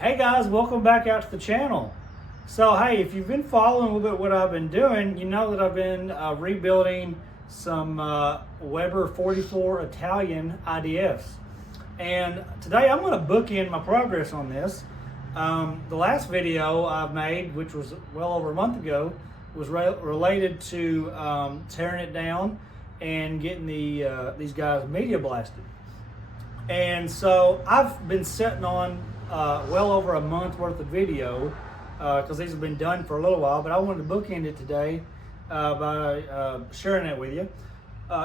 Hey guys, welcome back out to the channel. So hey, if you've been following a little bit what I've been doing, you know that I've been rebuilding some Weber 44 Italian IDFs. And today I'm going to bookend my progress on this. The last video I've made, which was well over a month ago, was related to tearing it down and getting these guys media blasted. And so I've been sitting on well over a month worth of video because these have been done for a little while, but I wanted to bookend it today by sharing that with you.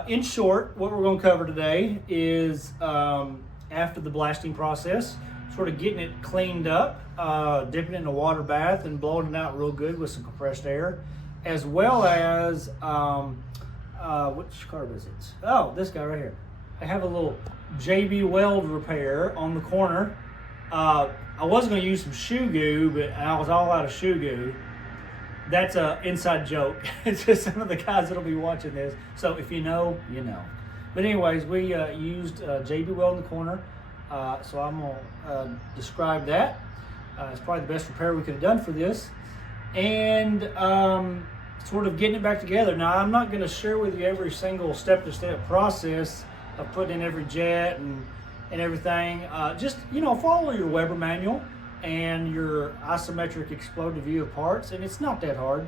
In short, what we're going to cover today is after the blasting process, sort of getting it cleaned up, dipping it in a water bath and blowing it out real good with some compressed air, as well as, which carb is it? Oh, this guy right here. I have a little JB weld repair on the corner. I was going to use some shoe goo, but I was all out of shoe goo. That's an inside joke. It's just some of the guys that'll be watching this. So if you know, you know. But anyways, we used JB weld in the corner. So I'm going to describe that. It's probably the best repair we could have done for this. And sort of getting it back together. Now, I'm not going to share with you every single step-to-step process of putting in every jet and everything. Just, you know, follow your Weber manual and your isometric exploded view of parts, and it's not that hard.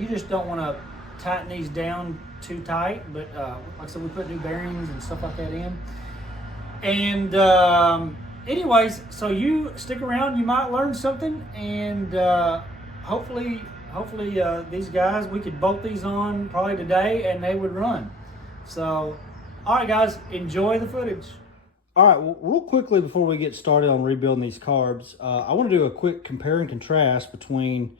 You just don't want to tighten these down too tight, but like I said, we put new bearings and stuff like that in. And anyways, so you stick around, you might learn something, and hopefully these guys, we could bolt these on probably today and they would run. So, all right guys, enjoy the footage. All right, well, real quickly before we get started on rebuilding these carbs, I want to do a quick compare and contrast between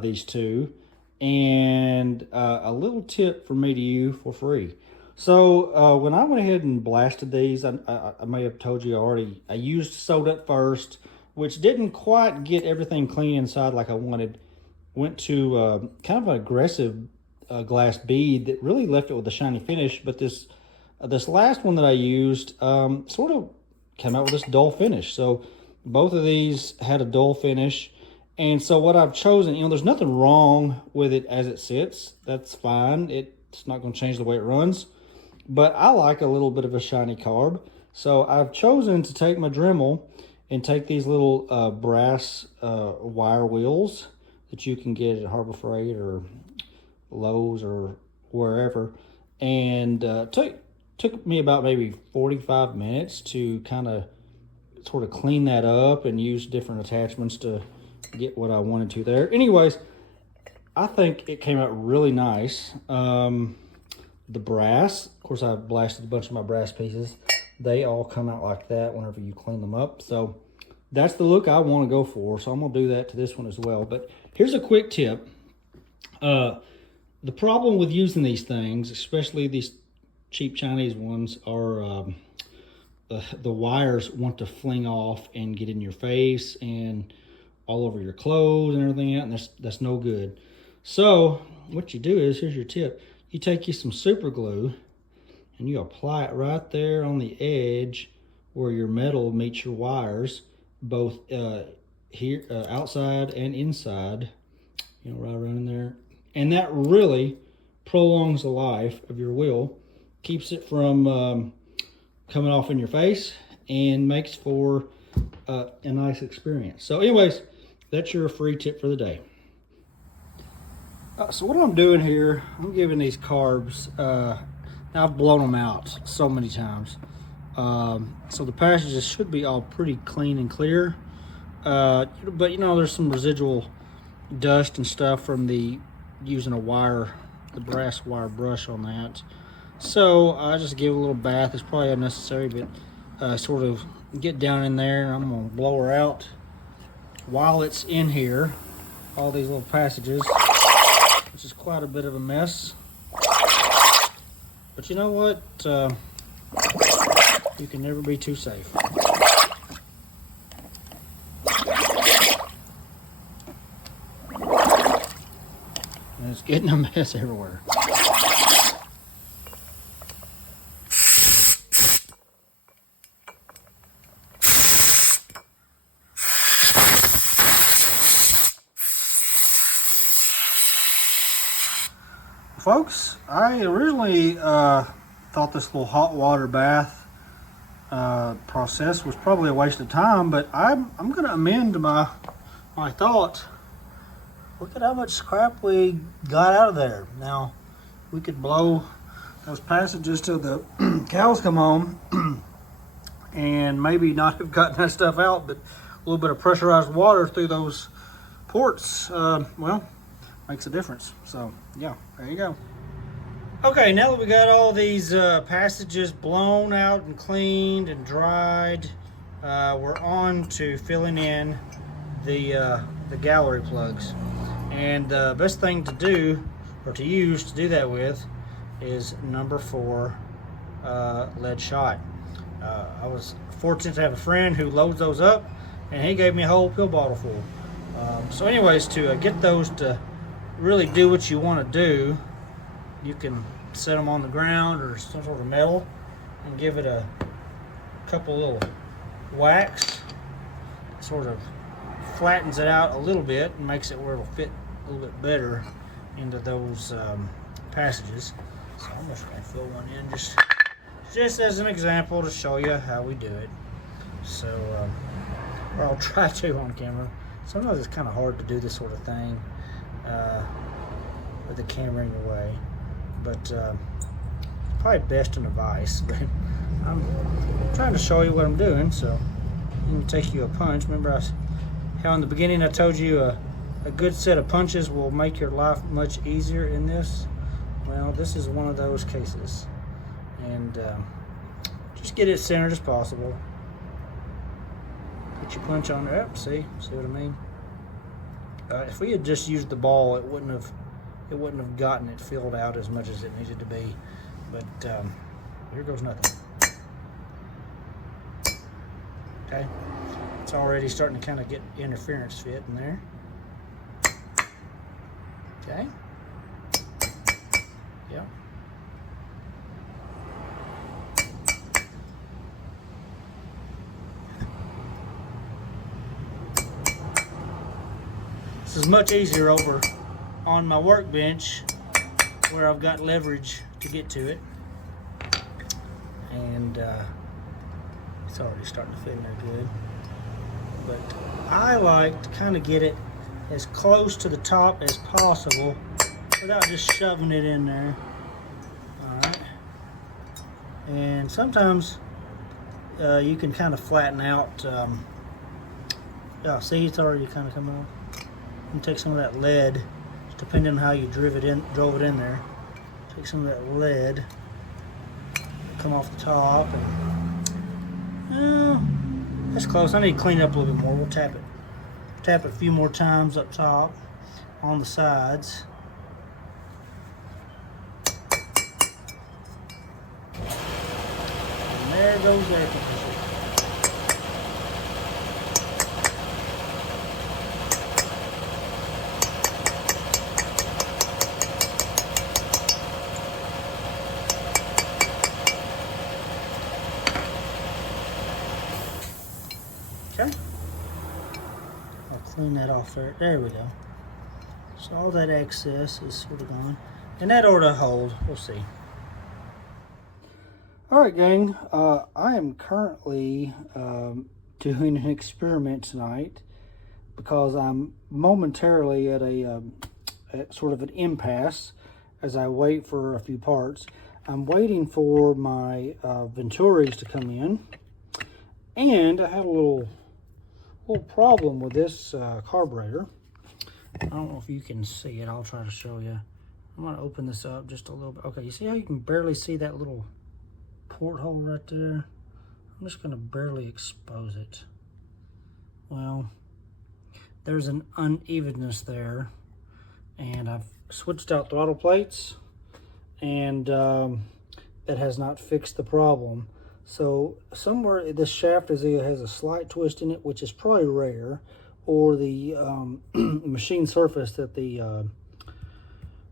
these two, and a little tip from me to you for free. So when I went ahead and blasted these, I may have told you already, I used soda at first, which didn't quite get everything clean inside like I wanted. Went to kind of an aggressive glass bead that really left it with a shiny finish, but this last one that I used sort of came out with this dull finish. So both of these had a dull finish. And so what I've chosen, you know, there's nothing wrong with it as it sits. That's fine. It's not going to change the way it runs. But I like a little bit of a shiny carb. So I've chosen to take my Dremel and take these little brass wire wheels that you can get at Harbor Freight or Lowe's or wherever. And took me about maybe 45 minutes to kind of sort of clean that up and use different attachments to get what I wanted to there. Anyways, I think it came out really nice. The brass, of course, I blasted a bunch of my brass pieces. They all come out like that whenever you clean them up. So that's the look I want to go for. So I'm going to do that to this one as well. But here's a quick tip. The problem with using these things, especially these cheap Chinese ones, are the wires want to fling off and get in your face and all over your clothes and everything else, and that's no good. So what you do is, here's your tip. You take you some super glue and you apply it right there on the edge where your metal meets your wires, both here outside and inside, you know, right around in there. And that really prolongs the life of your wheel, keeps it from coming off in your face, and makes for a nice experience. So anyways, that's your free tip for the day. So what I'm doing here, I'm giving these carbs, now I've blown them out so many times. So the passages should be all pretty clean and clear. But you know, there's some residual dust and stuff from using the brass wire brush on that. So I just give it a little bath. It's probably unnecessary, but sort of get down in there, and I'm gonna blow her out while it's in here. All these little passages, which is quite a bit of a mess. But you know what? You can never be too safe. And it's getting a mess everywhere. folks, I originally thought this little hot water bath process was probably a waste of time, but I'm going to amend my thought. Look at how much scrap we got out of there. Now, we could blow those passages till the cows come home and maybe not have gotten that stuff out, but a little bit of pressurized water through those ports, well, makes a difference. So, yeah, there you go. Okay, now that we got all these passages blown out and cleaned and dried, we're on to filling in the gallery plugs. And the best thing to do, or to use to do that with, is number 4 lead shot. I was fortunate to have a friend who loads those up, and he gave me a whole pill bottle full. So anyways, to get those to really do what you want to do, you can set them on the ground or some sort of metal and give it a couple little whacks. Sort of flattens it out a little bit and makes it where it'll fit a little bit better into those passages. So I'm just going to fill one in just as an example to show you how we do it. So, or I'll try to on camera. Sometimes it's kind of hard to do this sort of thing with the camera in your way, but probably best in a vise. But I'm trying to show you what I'm doing, so it can take you a punch. Remember how in the beginning I told you a good set of punches will make your life much easier in this? Well, this is one of those cases. And just get it as centered as possible. Put your punch on there. See what I mean? If we had just used the ball, it wouldn't have gotten it filled out as much as it needed to be. But here goes nothing. Okay, it's already starting to kind of get interference fit in there. Okay. Yep. This is much easier over on my workbench where I've got leverage to get to it. And it's already starting to fit in there good. But I like to kind of get it as close to the top as possible without just shoving it in there. Alright. And sometimes you can kind of flatten out. Yeah, see, it's already kind of coming off. You can take some of that lead, depending on how you drove it in there. Take some of that lead, come off the top, and that's close. I need to clean it up a little bit more. We'll tap it a few more times up top, on the sides. And there goes the air compressor. Okay, I'll clean that off there. There we go. So all that excess is sort of gone, and that ought to hold. We'll see. All right, gang. I am currently doing an experiment tonight because I'm momentarily at at sort of an impasse as I wait for a few parts. I'm waiting for my ventuis to come in, and I had a little problem with this carburetor. I don't know if you can see it. I'll try to show you. I'm going to open this up just a little bit. Okay, you see how you can barely see that little porthole right there? I'm just going to barely expose it. Well, there's an unevenness there, and I've switched out throttle plates, and it has not fixed the problem. So somewhere this shaft has a slight twist in it, which is probably rare, or the machine surface that the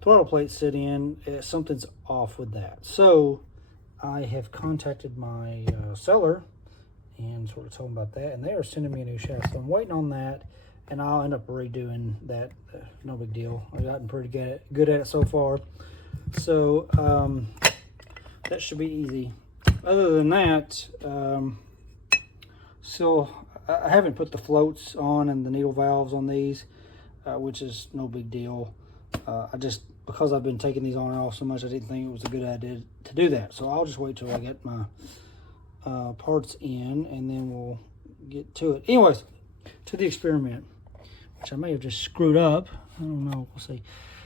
throttle plates sit in, something's off with that. So I have contacted my seller and sort of told them about that, and they are sending me a new shaft. So I'm waiting on that, and I'll end up redoing that. No big deal. I've gotten pretty good at it so far. So that should be easy. Other than that, so I haven't put the floats on and the needle valves on these, which is no big deal. Because I've been taking these on and off so much, I didn't think it was a good idea to do that. So I'll just wait till I get my parts in, and then we'll get to it. Anyways, to the experiment, which I may have just screwed up. I don't know. We'll see.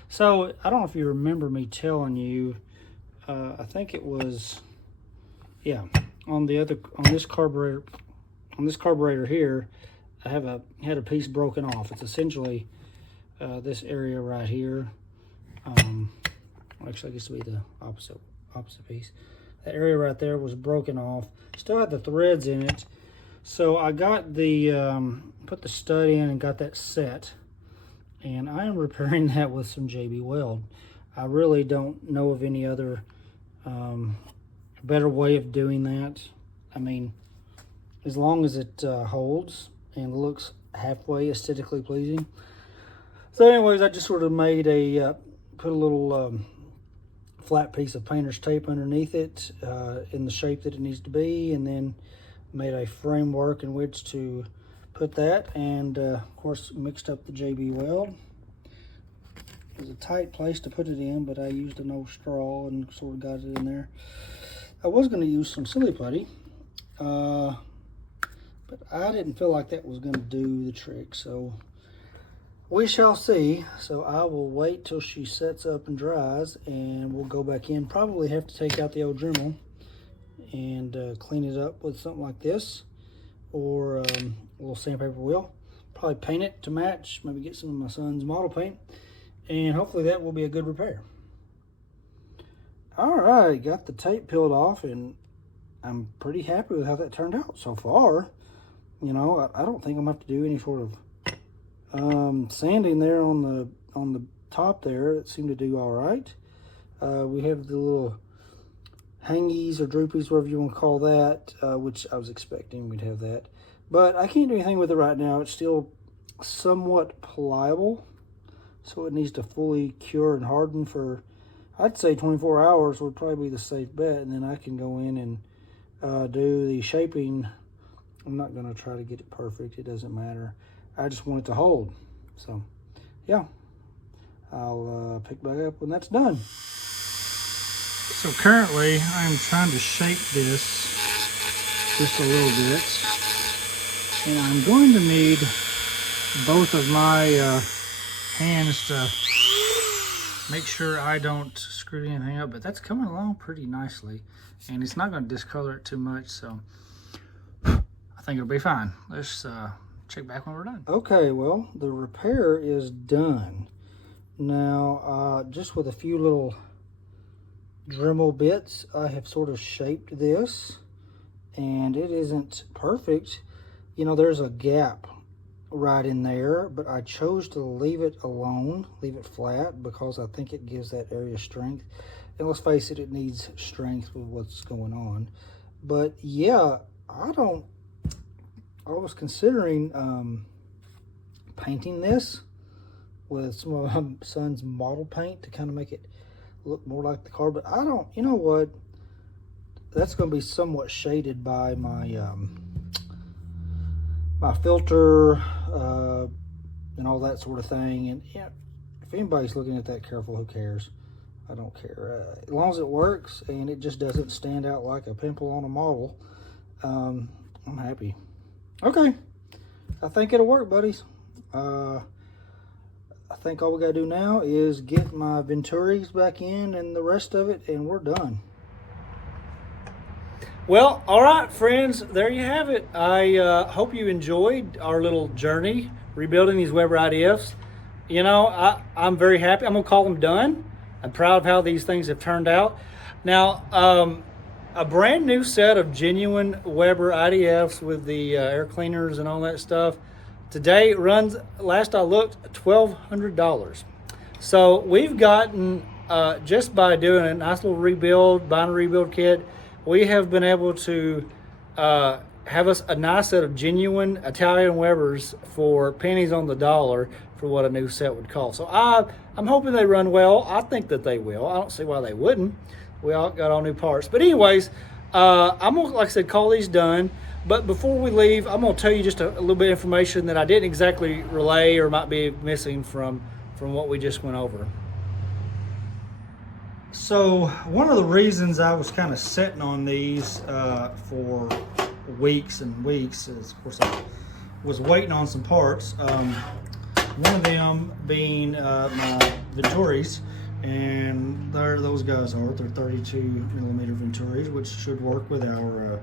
So I don't know if you remember me telling you. I think it was, yeah, on this carburetor here, I had a piece broken off. It's essentially this area right here. Actually, I guess it would be the opposite piece. That area right there was broken off. Still had the threads in it. So I got put the stud in and got that set. And I am repairing that with some JB Weld. I really don't know of any other better way of doing that. I mean, as long as it holds and looks halfway aesthetically pleasing. So anyways, I just sort of made put a little flat piece of painter's tape underneath it in the shape that it needs to be, and then made a framework in which to put that, and of course mixed up the JB Weld. It was a tight place to put it in, but I used an old straw and sort of got it in there. I was going to use some silly putty, but I didn't feel like that was going to do the trick, so we shall see. So I will wait till she sets up and dries, and we'll go back in. Probably have to take out the old Dremel and clean it up with something like this, or a little sandpaper wheel. Probably paint it to match, maybe get some of my son's model paint, and hopefully that will be a good repair. All right, got the tape peeled off, and I'm pretty happy with how that turned out so far. You know, I don't think I'm gonna have to do any sort of sanding there on the top there. It seemed to do all right. We have the little hangies or droopies, whatever you want to call that, which I was expecting we'd have that. But I can't do anything with it right now. It's still somewhat pliable, so it needs to fully cure and harden for, I'd say 24 hours would probably be the safe bet, and then I can go in and do the shaping. I'm not going to try to get it perfect. It doesn't matter. I just want it to hold. So, yeah. I'll pick back up when that's done. So currently, I'm trying to shape this just a little bit. And I'm going to need both of my hands to make sure I don't screw anything up. But that's coming along pretty nicely. And it's not going to discolor it too much, so I think it'll be fine. Let's check back when we're done. Okay, well, the repair is done. Now, just with a few little Dremel bits, I have sort of shaped this, and it isn't perfect. You know, there's a gap right in there, but I chose to leave it alone, leave it flat, because I think it gives that area strength. And let's face it, it needs strength with what's going on. But yeah, I was considering painting this with some of my son's model paint to kind of make it look more like the car, but I don't, you know what, that's going to be somewhat shaded by my my filter and all that sort of thing. And yeah, if anybody's looking at that careful, who cares? I don't care. As long as it works and it just doesn't stand out like a pimple on a model, I'm happy. Okay, I think it'll work, buddies. I think all we gotta do now is get my ventuis back in and the rest of it, and we're done. Well, all right, friends, there you have it. I hope you enjoyed our little journey rebuilding these Weber IDFs. You know, I'm very happy. I'm gonna call them done. I'm proud of how these things have turned out. Now, a brand new set of genuine Weber IDFs with the air cleaners and all that stuff. Today runs, last I looked, $1,200. So we've gotten, just by doing a nice little rebuild, buying a rebuild kit, we have been able to have us a nice set of genuine Italian Webers for pennies on the dollar for what a new set would cost. So I'm hoping they run well. I think that they will. I don't see why they wouldn't. We all got all new parts. But anyways, I'm gonna, like I said, call these done. But before we leave, I'm gonna tell you just a little bit of information that I didn't exactly relay or might be missing from what we just went over. So one of the reasons I was kind of sitting on these for weeks and weeks is, of course, I was waiting on some parts. One of them being my ventuis, and there those guys are. They're 32 millimeter ventuis, which should work with our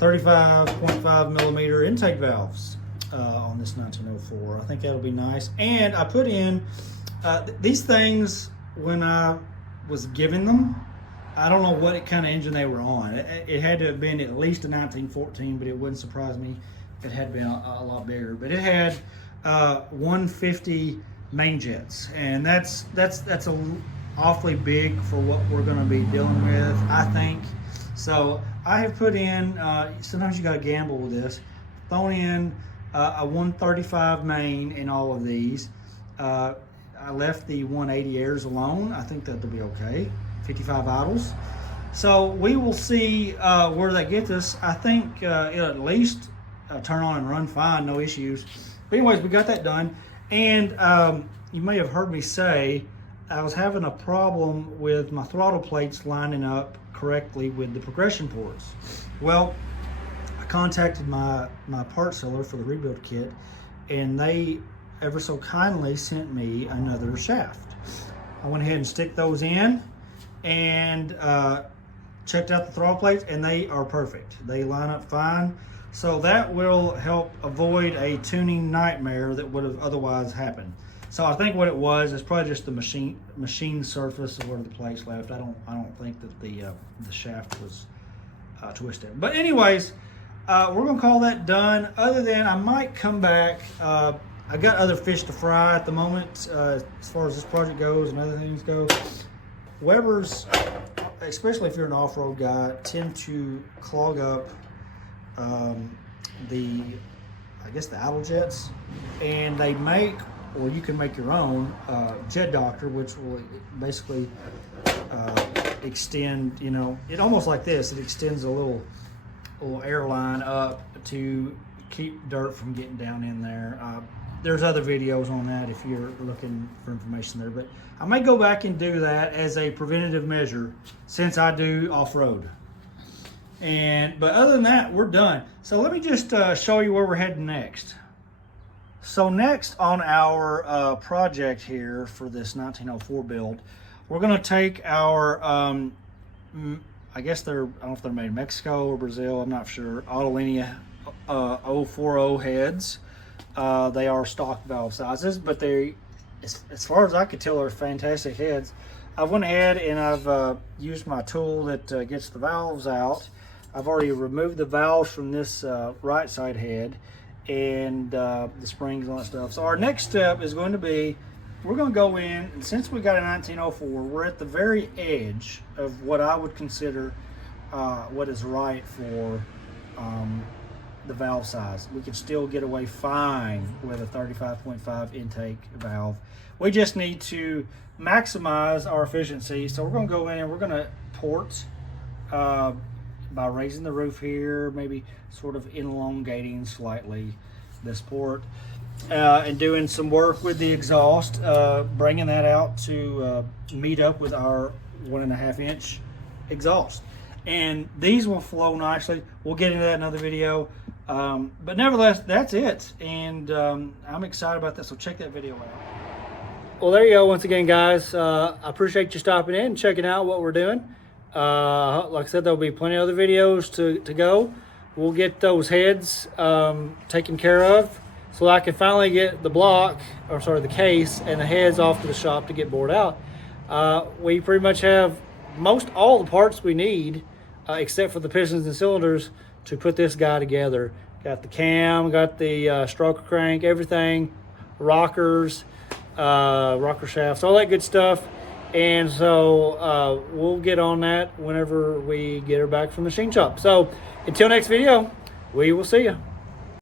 35.5 millimeter intake valves on this 1904. I think that'll be nice. And I put in these things when I was given them. I don't know what kind of engine they were on. It had to have been at least a 1914, but it wouldn't surprise me if it had been a lot bigger. But it had 150 main jets, and that's awfully big for what we're going to be dealing with, I think. So I have put in, sometimes you got to gamble with this, thrown in a 135 main in all of these. I left the 180 airs alone. I think that'll be okay. 55 idles. So we will see where that gets us. I think it'll at least turn on and run fine, no issues. But anyways, we got that done. And you may have heard me say I was having a problem with my throttle plates lining up correctly with the progression ports. Well, I contacted my part seller for the rebuild kit, and they ever so kindly sent me another shaft. I went ahead and stick those in and checked out the throttle plates, and they are perfect. They line up fine. So that will help avoid a tuning nightmare that would have otherwise happened. So I think what it was is probably just the machine surface of where the plates left. I don't think that the shaft was twisted. But anyways, we're gonna call that done. Other than I might come back. I got other fish to fry at the moment as far as this project goes and other things go. Webers, especially if you're an off-road guy, tend to clog up I guess the idle jets, and they make, or you can make your own jet doctor, which will basically extend, you know, it almost like this. It extends a little airline up to keep dirt from getting down in there. There's other videos on that if you're looking for information there, but I may go back and do that as a preventative measure since I do off-road. But other than that, we're done. So let me just show you where we're heading next. So next on our project here for this 1904 build, we're going to take our, I guess I don't know if they're made in Mexico or Brazil, I'm not sure, Autolinea 040 heads. They are stock valve sizes, but they, as far as I could tell, are fantastic heads. I went ahead and I've used my tool that gets the valves out. I've already removed the valves from this right side head and the springs and all that stuff. So our next step is going to be, we're going to go in, and since we got a 1904, we're at the very edge of what I would consider what is right for the valve size. We can still get away fine with a 35.5 intake valve. We just need to maximize our efficiency. So we're going to go in and we're going to port by raising the roof here, maybe sort of elongating slightly this port, and doing some work with the exhaust, bringing that out to meet up with our 1.5 inch exhaust. And these will flow nicely. We'll get into that in another video. But nevertheless, that's it. And I'm excited about that, so check that video out. Well, there you go once again, guys. I appreciate you stopping in and checking out what we're doing. Like I said, there'll be plenty of other videos to go. We'll get those heads taken care of so I can finally get the block, or sorry, the case and the heads off to the shop to get bored out. We pretty much have most all the parts we need, except for the pistons and cylinders, to put this guy together. Got the cam, got the stroker crank, everything, rockers, rocker shafts, all that good stuff. And so we'll get on that whenever we get her back from the machine shop. So until next video, We will see you.